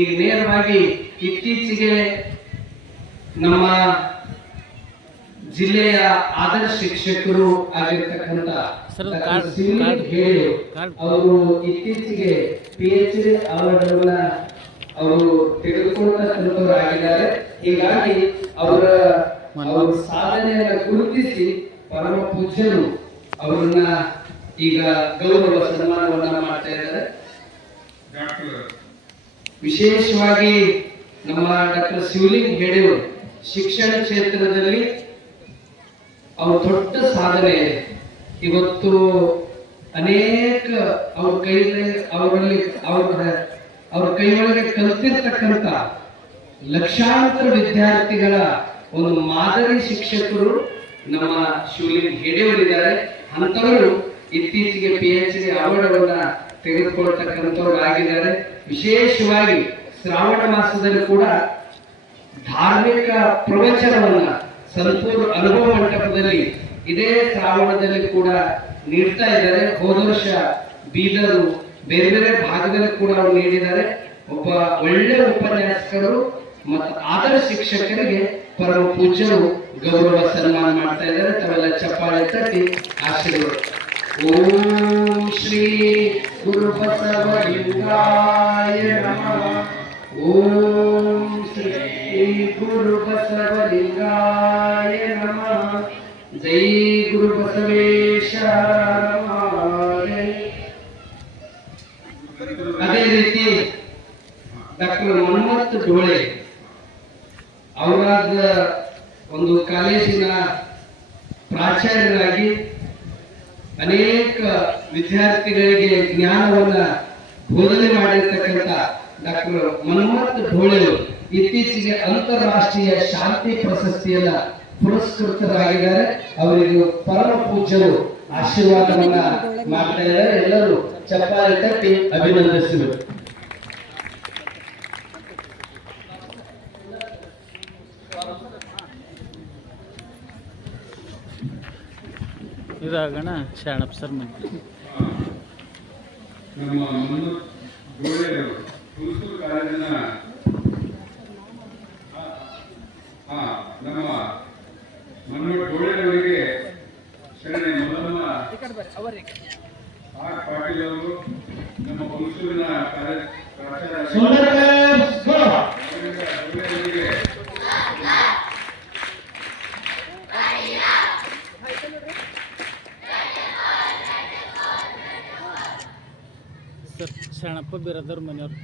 ಈಗ ನೇರವಾಗಿ ಇತ್ತೀಚೆಗೆ ನಮ್ಮ ಜಿಲ್ಲೆಯ ಆದರ್ಶ ಶಿಕ್ಷಕರು ಆಗಿರ್ತಕ್ಕಂಥ ಅವರು ಇತ್ತೀಚೆಗೆ PhD ಅವಾರ್ಡ್ ಅವರು ತೆಗೆದುಕೊಳ್ಳತಕ್ಕಂಥವರಾಗಿದ್ದಾರೆ. ಹೀಗಾಗಿ ಅವರ ಸಾಧನೆಯನ್ನು ಗುರುತಿಸಿ ಪರಮ ಪೂಜ್ಯರು ಅವರನ್ನ ಈಗ ಗೌರವ ಸನ್ಮಾನವನ್ನ ಮಾಡ್ತಾ ಇದ್ದಾರೆ. ವಿಶೇಷವಾಗಿ ನಮ್ಮ ಡಾಕ್ಟರ್ ಶಿವಲಿಂಗ ಹೇಡಿಯವರು ಶಿಕ್ಷಣ ಕ್ಷೇತ್ರದಲ್ಲಿ ಅವ್ರ ದೊಡ್ಡ ಸಾಧನೆ ಇದೆ. ಇವತ್ತು ಅನೇಕ ಅವ್ರ ಕೈ ಒಳಗೆ ಕಲಿತಿರ್ತಕ್ಕಂಥ ಲಕ್ಷಾಂತರ ವಿದ್ಯಾರ್ಥಿಗಳ ಒಂದು ಮಾದರಿ ಶಿಕ್ಷಕರು ನಮ್ಮ ಶಿವಲಿಂಗ ಹೇಡಿಯವರಿದ್ದಾರೆ. ಅಂತವರು ಇತ್ತೀಚೆಗೆ PhD ಅವಾರ್ಡ್ ತೆಗೆದುಕೊಳ್ತಕ್ಕಂಥವ್ರು ಆಗಿದ್ದಾರೆ. ವಿಶೇಷವಾಗಿ ಶ್ರಾವಣ ಮಾಸದಲ್ಲಿ ಕೂಡ ಧಾರ್ಮಿಕ ಪ್ರವಚನವನ್ನ ಸಂಪೂರ್ಣ ಅನುಭವ ಮಂಟಪದಲ್ಲಿ ಇದೇ ಶ್ರಾವಣದಲ್ಲಿ ಕೂಡ ನೀಡ್ತಾ ಇದ್ದಾರೆ. ಹೋದ ವರ್ಷ ಬೀದರು ಬೇರೆ ಬೇರೆ ಭಾಗದಲ್ಲಿ ಕೂಡ ಅವರು ನೀಡಿದ್ದಾರೆ. ಒಬ್ಬ ಒಳ್ಳೆ ಉಪನ್ಯಾಸಕರು ಮತ್ತು ಆದರ್ಶ ಶಿಕ್ಷಕರಿಗೆ ಪರಮ ಪೂಜ್ಯರು ಗೌರವ ಸನ್ಮಾನ ಮಾಡ್ತಾ ಇದ್ದಾರೆ. ತಾವೆಲ್ಲ ಚಪ್ಪಾಳೆ ತಟ್ಟಿ ಆಶೀರ್ವಾದ. ಓಂ ಶ್ರೀ ಗುರು ಬಸವಲಿಂಗಾಯ ನಮಃ. ಓಂ ಶ್ರೀ ಗುರು ಬಸವಲಿಂಗಾಯ ನಮಃ. ಜೈ ಗುರು ಬಸವೇಶ. ಅದೇ ರೀತಿ ಡಾಕ್ಟರ್ ಮನ್ಮಥ್ ಡೋಳೆ ಅವರಾದ ಒಂದು ಕಾಲೇಜಿನ ಪ್ರಾಚಾರ್ಯರಾಗಿ ಅನೇಕ ವಿದ್ಯಾರ್ಥಿಗಳಿಗೆ ಜ್ಞಾನವನ್ನ ಬೋಧನೆ ಮಾಡಿರ್ತಕ್ಕಂಥ ಡಾಕ್ಟರ್ ಮನ್ಮಥ್ ಡೋಳೆ ಇತ್ತೀಚೆಗೆ ಅಂತಾರಾಷ್ಟ್ರೀಯ ಶಾಂತಿ ಪ್ರಶಸ್ತಿಯನ್ನ ಪುರಸ್ಕೃತರಾಗಿದ್ದಾರೆ. ಅವರಿಗೆ ಪರಮ ಪೂಜ್ಯರು ಆಶೀರ್ವಾದವನ್ನ ಮಾಡ್ತಾ ಇದ್ದಾರೆ. ಎಲ್ಲರೂ ಚಪ್ಪಾಳೆ ತಟ್ಟಿ ಅಭಿನಂದಿಸಿದರು. ಇದಾಗಣ ಶಾಣಪ್ಪ ಸರ್ ನಮ್ಮ ಹುಣಸೂರು ಕಾಲೇಜಿನ ನಮ್ಮ ಮನ್ಮಥ್ ಡೋಳೆಯವರಿಗೆ ಶರಣೆ ಮಲ್ಲಮ್ಮ ಆರ್ ಪಾಟೀಲ್ ಅವರು ನಮ್ಮ ಹುಣಸೂರಿನ ಕಾಲೇಜ್ ಸರ್ ಶಾಣಪ್ಪ ಬಿರದವ್ರ ಮನೆಯವ್ರು